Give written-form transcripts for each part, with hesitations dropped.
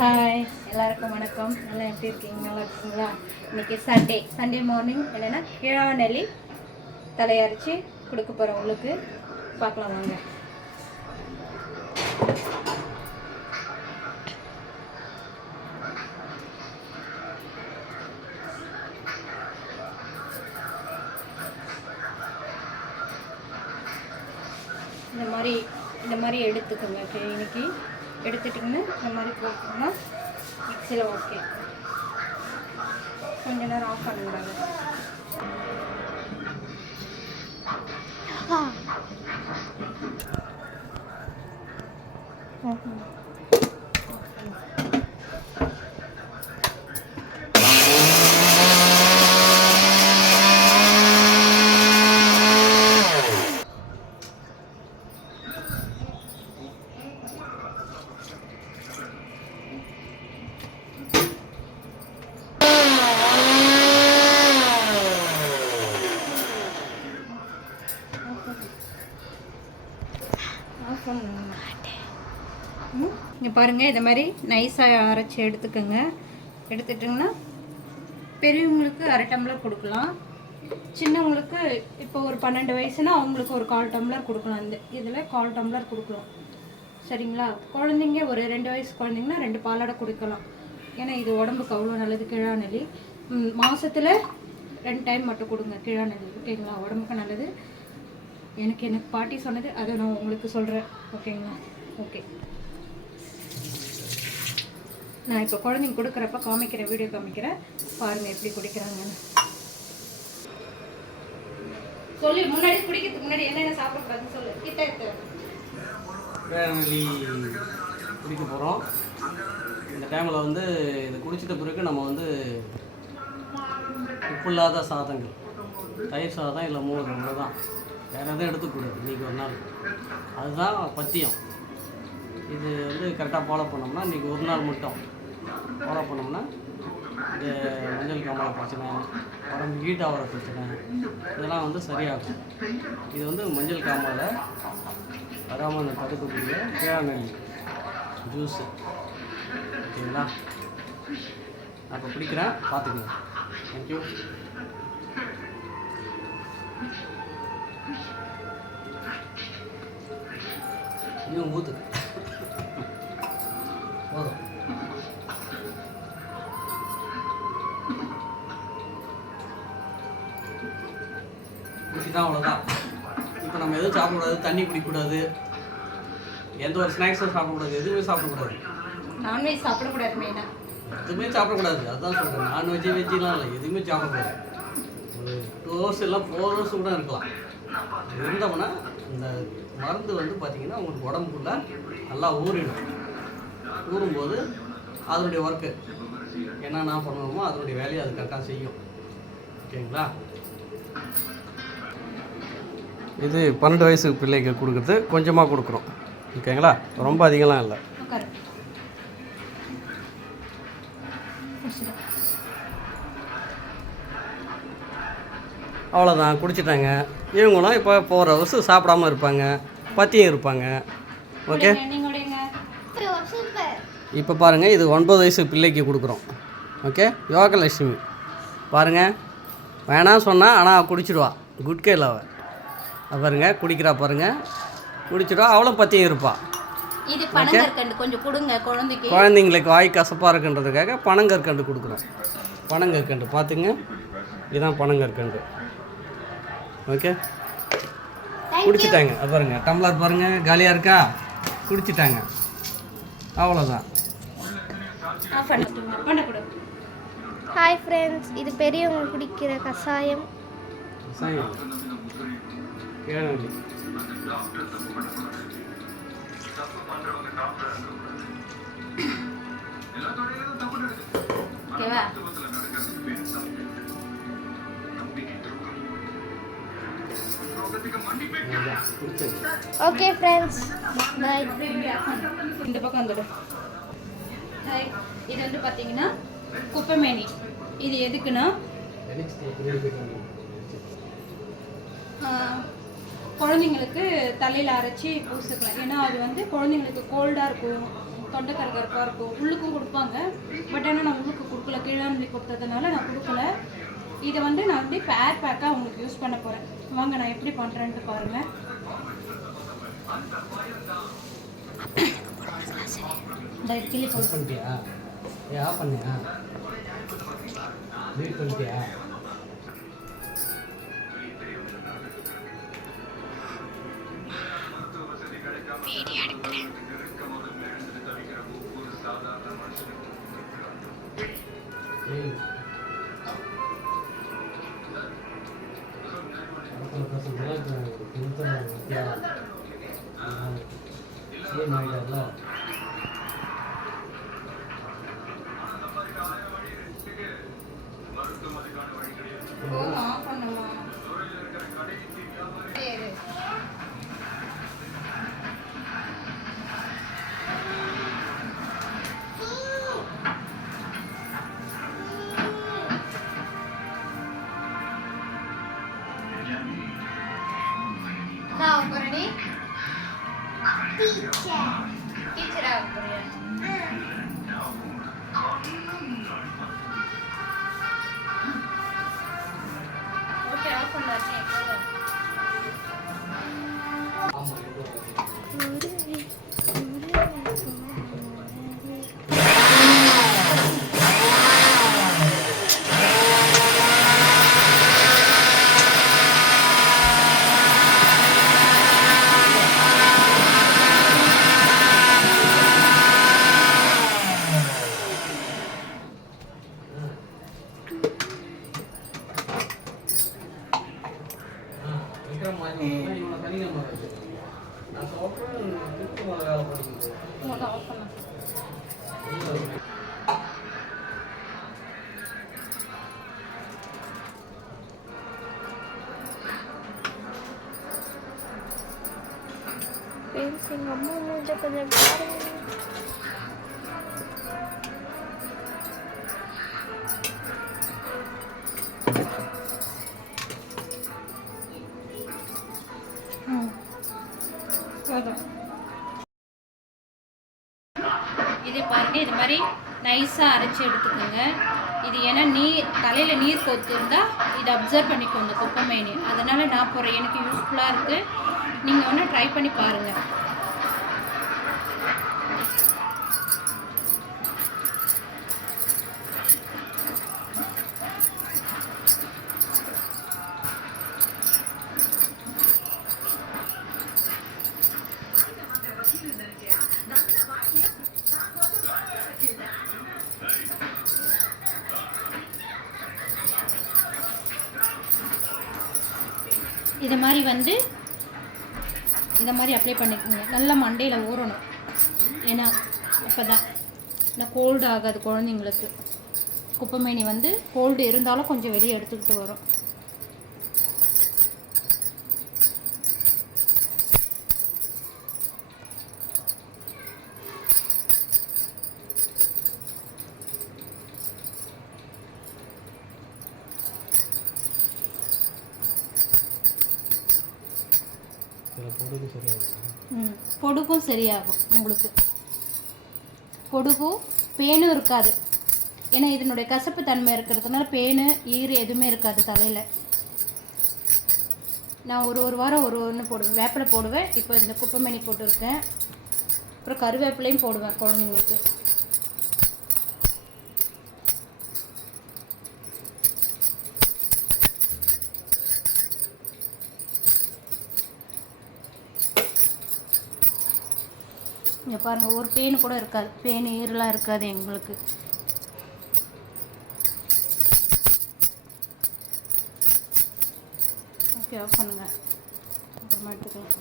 Hi எல்லாருக்கும் வணக்கம். எல்லாம் எப்படி இருக்கீங்க? நல்லா இருக்கீங்களா? இன்றைக்கி சண்டே மார்னிங் என்னென்னா கிழாநெல்லி தலையரைச்சி கொடுக்க போகிறோம். உங்களுக்கு பார்க்கலாம் வாங்க. இந்த மாதிரி எடுத்துக்கோங்க. இன்னைக்கு எடுத்துட்டிங்கன்னா இந்த மாதிரி போட்டோம்னா மிக்சியில் ஓகே. கொஞ்ச நேரம் ஆஃப் பண்ணக்கூடாது. இங்கே பாருங்கள், இந்த மாதிரி நைஸாக அரைச்சி எடுத்துக்கோங்க. எடுத்துட்டிங்கன்னா பெரியவங்களுக்கு அரை டம்ளர் கொடுக்கலாம். சின்னவங்களுக்கு இப்போ ஒரு 12 வயசுனா அவங்களுக்கு ஒரு 1/4 டம்ளர் கொடுக்கலாம். இந்த இதில் 1/4 டம்ளர் கொடுக்கலாம். சரிங்களா? குழந்தைங்க ஒரு 2 வயசு குழந்தைங்கன்னா 2 பாலாடை கொடுக்கலாம். ஏன்னா இது உடம்புக்கு அவ்வளோ நல்லது. கிழாநெல்லி மாதத்தில் 2 டைம் மட்டும் கொடுங்க. கிழாநெல்லி ஓகேங்களா? உடம்புக்கு நல்லது. எனக்கு பாட்டி சொன்னது அதை நான் உங்களுக்கு சொல்கிறேன். ஓகேங்களா? ஓகே. நான் இப்போ குழந்தைங்க கொடுக்குறப்ப காமிக்கிறேன், வீடியோ காமிக்கிறேன். பாருங்கள் எப்படி குடிக்கிறாங்கன்னு. சொல்லி முன்னாடி குடிக்கிறதுக்கு முன்னாடி என்னென்ன சாப்பிடக்கூடாதுன்னு சொல்லு. கிட்ட கிழாநெல்லி குடிக்க போகிறோம். இந்த டைமில் வந்து இது குடிச்சிட்ட பிறகு நம்ம வந்து உப்பு இல்லாத சாதங்கள், தயிர் சாதம் இல்லை மோர் தான், வேறு எதுவும் எடுத்துக்கூடாது இன்றைக்கி ஒரு நாள். அதுதான் பத்தியம். இது வந்து கரெக்டாக ஃபாலோ பண்ணோம்னா இன்றைக்கி ஒரு நாள் மட்டும் ஃபாலோ பண்ணோம்னா இந்த மஞ்சள் காமாலை பிரச்சனை, உடம்பு ஹீட் ஆகிற பிரச்சனை இதெல்லாம் வந்து சரியாகும். இது வந்து மஞ்சள் காமாலை வராமல் தடுக்கக்கூடிய கிழாநெல்லி ஜூஸு. ஓகேங்களா? அப்போ பிடிக்கிறேன், பார்த்துக்கோங்க. தேங்க்யூ. இன்னும் ஊற்றுக்கு போதும். ஊற்றிதான் அவ்வளோதான். இப்போ நம்ம எதுவும் சாப்பிடக்கூடாது, தண்ணி குடிக்கக்கூடாது, எந்த ஒரு ஸ்நாக்ஸும் சாப்பிடக்கூடாது, எதுவுமே சாப்பிடக்கூடாது. நான்வெஜ் சாப்பிடக்கூடாது. மெயினாக எதுவுமே சாப்பிடக்கூடாது. அதுதான் சொல்கிறேன். நான்வெஜ்ஜு வெஜ்ஜெலாம் இல்லை, எதுவுமே சாப்பிடக்கூடாது. ஒரு 2 ஹவர்ஸ் இல்லை 4 ஹவர்ஸ் கூட இருக்கலாம். இருந்தோம்னா இந்த மருந்து வந்து பார்த்திங்கன்னா உங்களுக்கு உடம்புக்குள்ளே நல்லா ஊறிடும். ஊறும்போது அதனுடைய ஒர்க்கு என்னென்ன பண்ணணுமோ அதனுடைய வேலையை அது கரெக்டாக செய்யும். ஓகேங்களா? இது 12 வயசு பிள்ளைக்கு கொடுக்குறது கொஞ்சமாக கொடுக்குறோம். ஓகேங்களா? ரொம்ப அதிகம்லாம் இல்லை. அவ்வளோதான், குடிச்சிட்டாங்க. இவங்களும் இப்போ 4 ஹவர்ஸ் சாப்பிடாம இருப்பாங்க, பத்தியும் இருப்பாங்க. ஓகே. இப்போ பாருங்கள், இது 9 வயசு பிள்ளைக்கு கொடுக்குறோம். ஓகே. யோகலட்சுமி பாருங்கள், வேணாம் சொன்னால் ஆனால் குடிச்சிடுவா. குட் கேள் அவள். பாருங்க குடிக்கிறா பாருங்கள், குடிச்சிடுவா. அவளும் பத்தியும் இருப்பாள். குழந்தைங்களுக்கு வாய் கசப்பாக இருக்குன்றதுக்காக பனங்கற்கண்டு கொடுக்குறோம். பனங்கற்கண்டு பார்த்துங்க, இதுதான் பனங்கற்கண்டு. ஓகே. குடிச்சிட்டாங்க. அது பாருங்கள், டம்ளர் பாருங்கள் காலியாக இருக்கா, குடிச்சிட்டாங்க. அவ்வளோதான். ஹாய் ஃப்ரெண்ட்ஸ், இது பெரியவங்க குடிக்கிற கஷாயம். கிழாநெல்லி ஓகேவா? ஓகே ஃப்ரெண்ட்ஸ், பாய். இந்த பக்கம் வந்துடும். இது வந்து பார்த்தீங்கன்னா குப்பைமேனி. இது எதுக்குன்னா குழந்தைங்களுக்கு தலையில் அரைச்சி பூசிக்கலாம். ஏன்னா அது வந்து குழந்தைங்களுக்கு கோல்டாக இருக்கும், தொண்டை கரகரப்பாக இருக்கும். உள்ளுக்கும் கொடுப்பாங்க, பட் ஆனால் நான் உள்ளுக்கு கொடுக்கல, கீழாமலி கொடுத்ததுனால நான் கொடுக்கல. இதை வந்து நான் அப்படியே பேக்காக உங்களுக்கு யூஸ் பண்ண போகிறேன். வாங்க நான் எப்படி பண்ணுறேன்ட்டு பாருங்கள். கிளி ஆஃப் பண்ணிட்டியா? ஆஃப் பண்ணியா? வெயிட் பண்ணிட்டியா? ஆஃப் பண்ணலாம். நான் உட்காரடி டீச்சரா உட்காரு. ஓகே ஆஃப் பண்ணாச்சு. ஆஃப் பண்ணலாம். ஃப்ரெண்ட்ஸ் எங்கள் அம்மா மூஞ்ச கொஞ்சம் பாருங்க. இது பாருங்கள், இது மாதிரி நைஸாக அரைச்சி எடுத்துக்கோங்க. இது ஏன்னா தலையில் நீர் கொத்து இருந்தால் இதை அப்சர்வ் பண்ணிக்கோங்க இந்த குப்பைமேனி. அதனால் நான் போகிறேன், எனக்கு யூஸ்ஃபுல்லாக இருக்குது. நீங்கள் ஒன்று ட்ரை பண்ணி பாருங்கள். இதை மாதிரி வந்து இதை மாதிரி அப்ளை பண்ணிக்கோங்க. நல்லா மண்டையில் ஊறணும், ஏன்னா அப்போ தான் நான் கோல்டு ஆகாது குழந்தைங்களுக்கு. குப்பைமேனி வந்து கோல்டு இருந்தாலும் கொஞ்சம் வெளியே எடுத்துக்கிட்டு வரும். பொடுக்கும் சரியாகும் உங்களுக்கு. பொடுக்கும் பேனும் இருக்காது, ஏன்னா இதனுடைய கசப்பு தன்மை இருக்கிறதுனால பேனு ஈறு எதுவுமே இருக்காது தலையில். நான் ஒரு வாரம் ஒன்று போடுவேன். வேப்பிலை போடுவேன், இப்போ இந்த குப்பைமேனி போட்டுருக்கேன். அப்புறம் கருவேப்பிலையும் போடுவேன் குழந்தைங்களுக்கு. இங்கே பாருங்கள், ஒரு பேனு கூட இருக்காது, பேனு ஈரெலாம் இருக்காது எங்களுக்கு. ஓகே, ஆஃப் பண்ணுங்கள், அப்புறமா எடுத்துக்கலாம்.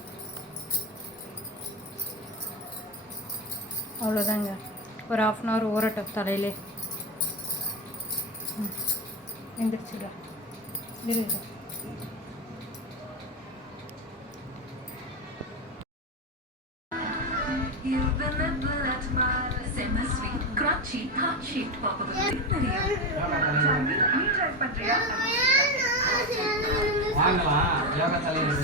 அவ்வளோதாங்க, ஒரு 1/2 hour ஊறட்டும் தலையிலே. எந்திரிச்சுடா இல்லை. You've been nibble at my semi-sweet, crunchy, hot sheet pop of a வாங்கலாம் யோகா தலைவர்